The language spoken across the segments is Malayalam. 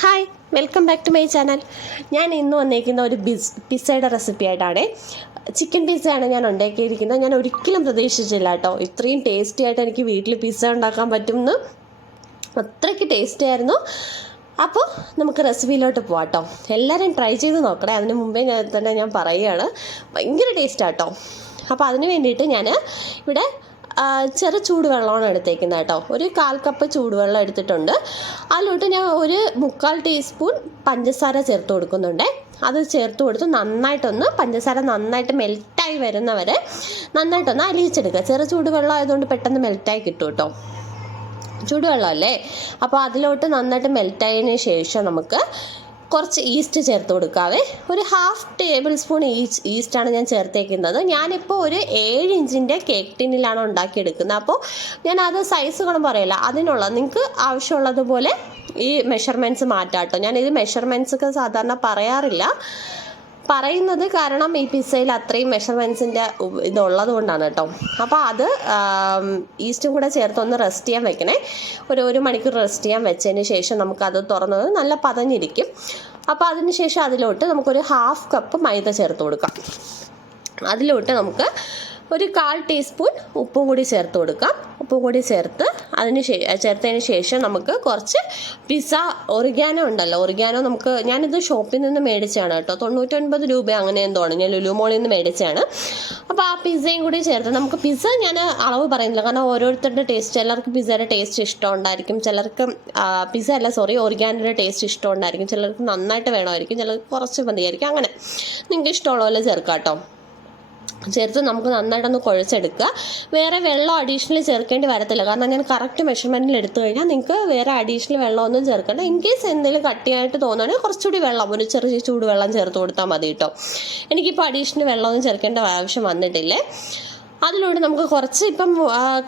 Hi, welcome back to my channel. ഞാൻ ഇന്ന് വന്നിരിക്കുന്ന ഒരു പിസ്സയുടെ റെസിപ്പി ആയിട്ടാണ്. ചിക്കൻ പിസ്സയാണ് ഞാൻ ഉണ്ടാക്കിയിരിക്കുന്നത്. ഞാൻ ഒരിക്കലും പ്രതീക്ഷിച്ചില്ല കേട്ടോ, ഇത്രയും ടേസ്റ്റി ആയിട്ട് എനിക്ക് വീട്ടിൽ പിസ്സ ഉണ്ടാക്കാൻ പറ്റുമെന്ന്. അത്രയ്ക്ക് ടേസ്റ്റി ആയിരുന്നു. അപ്പോൾ നമുക്ക് റെസിപ്പിയിലോട്ട് പോവാം കേട്ടോ. എല്ലാവരും ട്രൈ ചെയ്ത് നോക്കണേ. അതിന് മുമ്പേ ഞാൻ പറയുകയാണ്, ഭയങ്കര ടേസ്റ്റാണ് കേട്ടോ. അപ്പോൾ അതിന് വേണ്ടിയിട്ട് ഞാൻ ഇവിടെ ചെറു ചൂടുവെള്ളമാണ് എടുത്തേക്കുന്നത് കേട്ടോ. ഒരു 1/4 കപ്പ് ചൂടുവെള്ളം എടുത്തിട്ടുണ്ട്. അതിലോട്ട് ഞാൻ ഒരു 3/4 ടീസ്പൂൺ പഞ്ചസാര ചേർത്ത് കൊടുക്കുന്നുണ്ട്. അത് ചേർത്ത് കൊടുത്ത് പഞ്ചസാര നന്നായിട്ട് മെൽറ്റായി വരുന്നവരെ നന്നായിട്ടൊന്ന് അലിയിച്ചെടുക്കുക. ചെറു ചൂടുവെള്ളം ആയതുകൊണ്ട് പെട്ടെന്ന് മെൽറ്റായി കിട്ടും കേട്ടോ. ചൂടുവെള്ളം അല്ലേ. അപ്പോൾ അതിലോട്ട് നന്നായിട്ട് മെൽറ്റായതിന് ശേഷം നമുക്ക് കുറച്ച് ഈസ്റ്റ് ചേർത്ത് കൊടുക്കാവേ. ഒരു 1/2 ടേബിൾ സ്പൂൺ ഈസ്റ്റാണ് ഞാൻ ചേർത്തേക്കുന്നത്. ഞാനിപ്പോൾ ഒരു 7 ഇഞ്ചിൻ്റെ കേക്ക് ടിന്നിലാണ് ഉണ്ടാക്കിയെടുക്കുന്നത്. അപ്പോൾ ഞാൻ അത് സൈസുകളും പറയില്ല, നിങ്ങൾക്ക് ആവശ്യമുള്ളതുപോലെ ഈ മെഷർമെൻറ്റ്സ് മാറ്റാം കേട്ടോ. ഞാനിത് മെഷർമെൻറ്റ്സൊക്കെ സാധാരണ പറയുന്നത് കാരണം ഈ പിസ്സയിൽ അത്രയും മെഷർമെൻറ്റ്സിൻ്റെ ഇതുള്ളത് കൊണ്ടാണ് കേട്ടോ. അപ്പോൾ അത് ഈസ്റ്റും കൂടെ ചേർത്ത് ഒന്ന് റെസ്റ്റ് ചെയ്യാൻ വെക്കണേ. ഒരു 1 മണിക്കൂർ റെസ്റ്റ് ചെയ്യാൻ വെച്ചതിന് ശേഷം നമുക്കത് തുറന്നത് നല്ല പതഞ്ഞിരിക്കും. അപ്പോൾ അതിന് ശേഷം അതിലോട്ട് നമുക്കൊരു 1/2 കപ്പ് മൈദ ചേർത്ത് കൊടുക്കാം. അതിലോട്ട് നമുക്ക് ഒരു 1/4 ടീസ്പൂൺ ഉപ്പും കൂടി ചേർത്ത് കൊടുക്കാം. ഉപ്പും കൂടി ചേർത്തതിന് ശേഷം നമുക്ക് കുറച്ച് പിസ്സ ഒറിഗാനോ ഉണ്ടല്ലോ. ഞാനിത് ഷോപ്പിൽ നിന്ന് മേടിച്ചതാണ് കേട്ടോ. 99 രൂപ അങ്ങനെ എന്തോണ്. ഞാൻ ലുലു മോളിൽ നിന്ന് മേടിച്ചതാണ്. അപ്പോൾ ആ പിസ്സയും കൂടി ചേർത്ത് നമുക്ക് ഞാൻ അളവ് പറയുന്നില്ല, കാരണം ഓരോരുത്തരുടെ ടേസ്റ്റ്. ചിലർക്ക് പിസ്സയുടെ ടേസ്റ്റ് ഇഷ്ടമുണ്ടായിരിക്കും, ചിലർക്ക് ഒറിഗാനോയുടെ ടേസ്റ്റ് ഇഷ്ടമുണ്ടായിരിക്കും, ചിലർക്ക് നന്നായിട്ട് വേണമായിരിക്കും, ചിലർക്ക് കുറച്ച് മതിയായിരിക്കും. അങ്ങനെ നിങ്ങൾക്ക് ഇഷ്ടമുള്ള പോലെ ചേർക്കാം കേട്ടോ. ചേർത്ത് നമുക്ക് നന്നായിട്ടൊന്ന് കുഴച്ചെടുക്കുക. വേറെ വെള്ളം അഡീഷണൽ ചേർക്കേണ്ടി വരത്തില്ല, കാരണം ഞാൻ കറക്റ്റ് മെഷർമെൻറ്റിൽ എടുത്തു കഴിഞ്ഞാൽ നിങ്ങൾക്ക് വേറെ അഡീഷണൽ വെള്ളമൊന്നും ചേർക്കേണ്ട. ഇൻ കേസ് എന്തെങ്കിലും കട്ടിയായിട്ട് തോന്നുകയാണെങ്കിൽ കുറച്ചുകൂടി വെള്ളം, ഒരു ചെറിയ ചൂടുവെള്ളം ചേർത്ത് കൊടുത്താൽ മതി കേട്ടോ. എനിക്കിപ്പോൾ അഡീഷണൽ വെള്ളമൊന്നും ചേർക്കേണ്ട ആവശ്യം വന്നിട്ടില്ലേ. അതിലൂടെ നമുക്ക് കുറച്ച് ഇപ്പം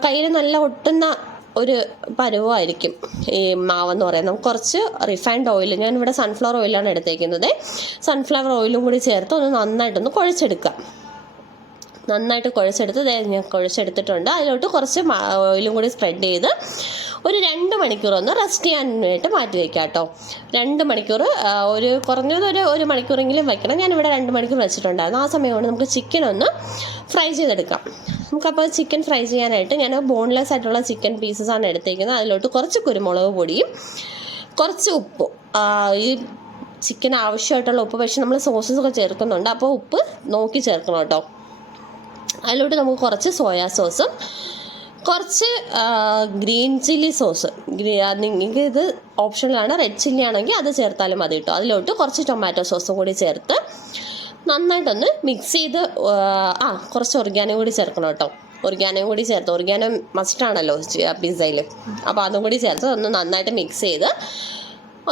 കയ്യിൽ നല്ല ഒട്ടുന്ന ഒരു പരുവമായിരിക്കും ഈ മാവെന്ന് പറയുന്നത്. നമുക്ക് കുറച്ച് റിഫൈൻഡ് ഓയിൽ, ഞാനിവിടെ സൺഫ്ലവർ ഓയിലാണ് എടുത്തേക്കുന്നത്. സൺഫ്ലവർ ഓയിലും കൂടി ചേർത്ത് ഒന്ന് നന്നായിട്ടൊന്ന് കുഴച്ചെടുക്കുക. നന്നായിട്ട് ഞാൻ കുഴച്ചെടുത്തിട്ടുണ്ട്. അതിലോട്ട് കുറച്ച് ഓയിലും കൂടി സ്പ്രെഡ് ചെയ്ത് ഒരു 2 മണിക്കൂർ ഒന്ന് റെസ്റ്റ് ചെയ്യാനായിട്ട് മാറ്റി വയ്ക്കാം കേട്ടോ. 2 മണിക്കൂർ, കുറഞ്ഞത് ഒരു മണിക്കൂറെങ്കിലും വയ്ക്കണം. ഞാനിവിടെ 2 മണിക്കൂർ വെച്ചിട്ടുണ്ടായിരുന്നു. ആ സമയം കൊണ്ട് നമുക്ക് ചിക്കൻ ഒന്ന് ഫ്രൈ ചെയ്തെടുക്കാം. നമുക്കപ്പോൾ ചിക്കൻ ഫ്രൈ ചെയ്യാനായിട്ട് ഞാൻ ബോൺലെസ് ആയിട്ടുള്ള ചിക്കൻ പീസസാണ് എടുത്തേക്കുന്നത്. അതിലോട്ട് കുറച്ച് കുരുമുളക് പൊടിയും കുറച്ച് ഉപ്പും, ഈ ചിക്കൻ ആവശ്യമായിട്ടുള്ള ഉപ്പ്, പക്ഷെ നമ്മൾ സോസസൊക്കെ ചേർക്കുന്നുണ്ട്, അപ്പോൾ ഉപ്പ് നോക്കി ചേർക്കണം കേട്ടോ. അതിലോട്ട് നമുക്ക് കുറച്ച് സോയാ സോസും കുറച്ച് ഗ്രീൻ ചില്ലി സോസ്, നിങ്ങൾക്ക് ഇത് ഓപ്ഷനിലാണ്, റെഡ് ചില്ലി ആണെങ്കിൽ അത് ചേർത്താലും മതി കേട്ടോ. അതിലോട്ട് കുറച്ച് ടൊമാറ്റോ സോസും കൂടി ചേർത്ത് നന്നായിട്ടൊന്ന് മിക്സ് ചെയ്ത് കുറച്ച് ഒറിഗാനോ കൂടി ചേർക്കണം കേട്ടോ. ഒറിഗാനോ മസ്റ്റാണല്ലോ പിസ്സയിൽ. അപ്പോൾ അതും കൂടി ചേർത്ത് ഒന്ന് നന്നായിട്ട് മിക്സ് ചെയ്ത്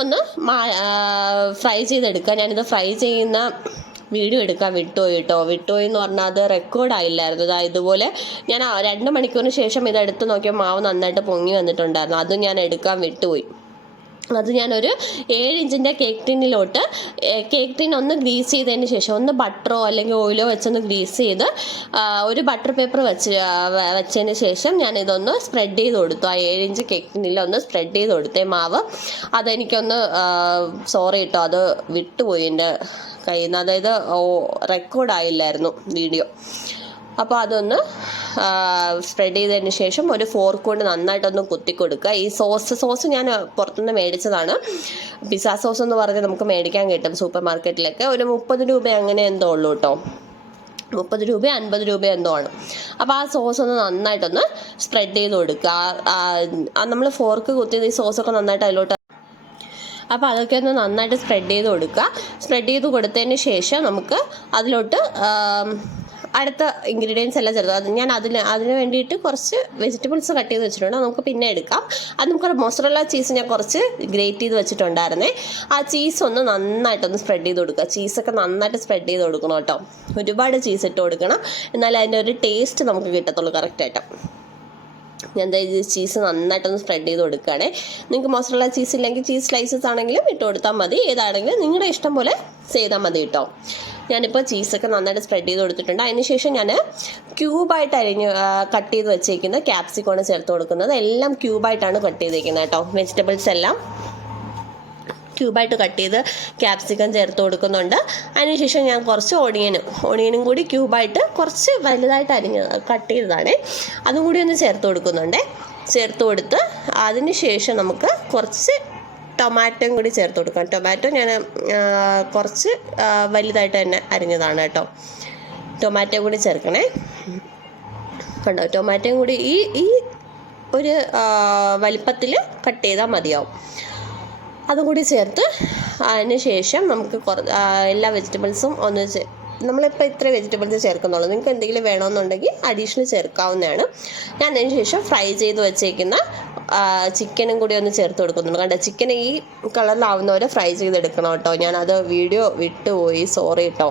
ഒന്ന് ഫ്രൈ ചെയ്തെടുക്കുക. ഞാനിത് ഫ്രൈ ചെയ്യുന്ന വീഡിയോ എടുക്കാൻ വിട്ടുപോയി എന്ന് പറഞ്ഞാൽ അത് റെക്കോർഡായില്ലായിരുന്നു. ഇതുപോലെ ഞാൻ 2 മണിക്കൂറിന് ശേഷം ഇതെടുത്ത് നോക്കിയാൽ മാവ് നന്നായിട്ട് പൊങ്ങി വന്നിട്ടുണ്ടായിരുന്നു. അതും ഞാൻ എടുക്കാൻ വിട്ടുപോയി. അത് ഞാനൊരു 7 ഇഞ്ചിൻ്റെ കേക്ക് ടിൻ ഒന്ന് ഗ്രീസ് ചെയ്തതിന് ശേഷം ഒന്ന് ബട്ടറോ അല്ലെങ്കിൽ ഓയിലോ വെച്ചൊന്ന് ഗ്രീസ് ചെയ്ത് ഒരു ബട്ടർ പേപ്പർ വെച്ചതിന് ശേഷം ഞാനിതൊന്ന് സ്പ്രെഡ് ചെയ്ത് കൊടുത്തു. ആ 7 ഇഞ്ച് കേക്ക് ടിന്നിലൊന്ന് സ്പ്രെഡ് ചെയ്ത് കൊടുത്തേ മാവ്. അതെനിക്കൊന്ന് സോറി കേട്ടോ, അത് വിട്ടുപോയി എൻ്റെ കയ്യിൽ നിന്ന്. അതായത് റെക്കോർഡായില്ലായിരുന്നു വീഡിയോ. അപ്പോൾ അതൊന്ന് സ്പ്രെഡ് ചെയ്തതിന് ശേഷം ഒരു ഫോർക്ക് കൊണ്ട് നന്നായിട്ടൊന്ന് കുത്തി കൊടുക്കുക. ഈ സോസ് ഞാൻ പുറത്തുനിന്ന് മേടിച്ചതാണ്. പിസ്സ സോസ് എന്ന് പറഞ്ഞ് നമുക്ക് മേടിക്കാൻ കിട്ടും സൂപ്പർ മാർക്കറ്റിലൊക്കെ. ഒരു 30 രൂപ അങ്ങനെ എന്തോ ഉള്ളൂ കേട്ടോ. 30 രൂപ 50 രൂപ എന്തോ ആണ്. അപ്പോൾ ആ സോസ് ഒന്ന് നന്നായിട്ടൊന്ന് സ്പ്രെഡ് ചെയ്ത് കൊടുക്കുക. നമ്മൾ ഫോർക്ക് കുത്തിയത് ഈ സോസൊക്കെ നന്നായിട്ട് അതിലോട്ട്, അപ്പോൾ അതൊക്കെ ഒന്ന് നന്നായിട്ട് സ്പ്രെഡ് ചെയ്ത് കൊടുക്കുക. സ്പ്രെഡ് ചെയ്ത് കൊടുത്തതിന് ശേഷം നമുക്ക് അതിലോട്ട് അടുത്ത ഇൻഗ്രീഡിയൻസ് എല്ലാം ചേർത്ത് ഞാൻ അതിന് വേണ്ടിയിട്ട് കുറച്ച് വെജിറ്റബിൾസ് കട്ട് ചെയ്ത് വെച്ചിട്ടുണ്ട്. നമുക്ക് പിന്നെ എടുക്കാം. അത് നമുക്ക് മൊസറല്ല ചീസ് ഞാൻ കുറച്ച് ഗ്രേറ്റ് ചെയ്ത് വെച്ചിട്ടുണ്ടായിരുന്നേ. ആ ചീസ് ഒന്ന് നന്നായിട്ടൊന്ന് സ്പ്രെഡ് ചെയ്ത് കൊടുക്കുക. ചീസൊക്കെ നന്നായിട്ട് സ്പ്രെഡ് ചെയ്ത് കൊടുക്കണം കേട്ടോ. ഒരുപാട് ചീസ് ഇട്ട് കൊടുക്കണം, എന്നാലേ അതിൻ്റെ ഒരു ടേസ്റ്റ് നമുക്ക് കിട്ടത്തുള്ളൂ കറക്റ്റായിട്ട്. ഞാൻ ചീസ് നന്നായിട്ടൊന്ന് സ്പ്രെഡ് ചെയ്ത് കൊടുക്കുകയാണേ. നിങ്ങൾക്ക് മൊസറല്ല ചീസ് ഇല്ലെങ്കിൽ ചീസ് സ്ലൈസസ് ആണെങ്കിലും ഇട്ട് കൊടുത്താൽ മതി. ഏതാണെങ്കിലും നിങ്ങളുടെ ഇഷ്ടം പോലെ ചെയ്താൽ മതി കേട്ടോ. ഞാനിപ്പോൾ ചീസൊക്കെ നന്നായിട്ട് സ്പ്രെഡ് ചെയ്ത് കൊടുത്തിട്ടുണ്ട്. അതിനുശേഷം ഞാൻ ക്യൂബായിട്ട് കട്ട് ചെയ്ത് വെച്ചേക്കുന്ന ക്യാപ്സിക്കമാണ് ചേർത്ത് കൊടുക്കുന്നത്. എല്ലാം ക്യൂബായിട്ടാണ് കട്ട് ചെയ്തേക്കുന്നത് കേട്ടോ. വെജിറ്റബിൾസ് എല്ലാം ക്യൂബായിട്ട് കട്ട് ചെയ്ത് ക്യാപ്സിക്കം ചേർത്ത് കൊടുക്കുന്നുണ്ട്. അതിനുശേഷം ഞാൻ കുറച്ച് ഓണിയനും കൂടി ക്യൂബായിട്ട് കുറച്ച് വലുതായിട്ട് കട്ട് ചെയ്തതാണ്, അതും കൂടി ഒന്ന് ചേർത്ത് കൊടുക്കുന്നുണ്ട്. ചേർത്ത് കൊടുത്ത് അതിന് ശേഷം നമുക്ക് കുറച്ച് ടൊമാറ്റോയും കൂടി ചേർത്ത് കൊടുക്കാം. ടൊമാറ്റോ ഞാൻ കുറച്ച് വലുതായിട്ട് തന്നെ അരിഞ്ഞതാണ് കേട്ടോ. ടൊമാറ്റോ കൂടി ചേർക്കണേ. കണ്ടോ, ടൊമാറ്റോയും കൂടി ഈ ഒരു വലിപ്പത്തിൽ കട്ട് ചെയ്താൽ മതിയാവും. അതും കൂടി ചേർത്ത് അതിന് ശേഷം നമുക്ക് എല്ലാ വെജിറ്റബിൾസും നമ്മളിപ്പോൾ ഇത്ര വെജിറ്റബിൾസ് ചേർക്കുന്നുള്ളൂ. നിങ്ങൾക്ക് എന്തെങ്കിലും വേണമെന്നുണ്ടെങ്കിൽ അഡീഷണൽ ചേർക്കാവുന്നതാണ്. ഞാൻ അതിന് ശേഷം ഫ്രൈ ചെയ്ത് വെച്ചേക്കുന്ന ചിക്കനും കൂടി ഒന്ന് ചേർത്ത് കൊടുക്കുന്നുണ്ട്. കണ്ടോ, ചിക്കൻ ഈ കളറിലാവുന്നവരെ ഫ്രൈ ചെയ്തെടുക്കണം കേട്ടോ. ഞാനത് വീഡിയോ വിട്ടുപോയി, സോറി കേട്ടോ.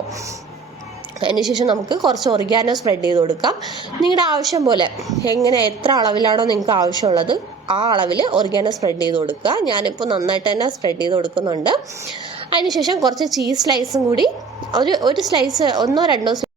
അതിന് ശേഷം നമുക്ക് കുറച്ച് ഒറിഗാനോ സ്പ്രെഡ് ചെയ്ത് കൊടുക്കാം. നിങ്ങളുടെ ആവശ്യം പോലെ എത്ര അളവിലാണോ നിങ്ങൾക്ക് ആവശ്യമുള്ളത് ആ അളവിൽ ഒറിഗാനോ സ്പ്രെഡ് ചെയ്ത് കൊടുക്കുക. ഞാനിപ്പോൾ നന്നായിട്ട് തന്നെ സ്പ്രെഡ് ചെയ്ത് കൊടുക്കുന്നുണ്ട്. അതിനുശേഷം കുറച്ച് ചീസ് സ്ലൈസും കൂടി ഒരു സ്ലൈസ് 1-2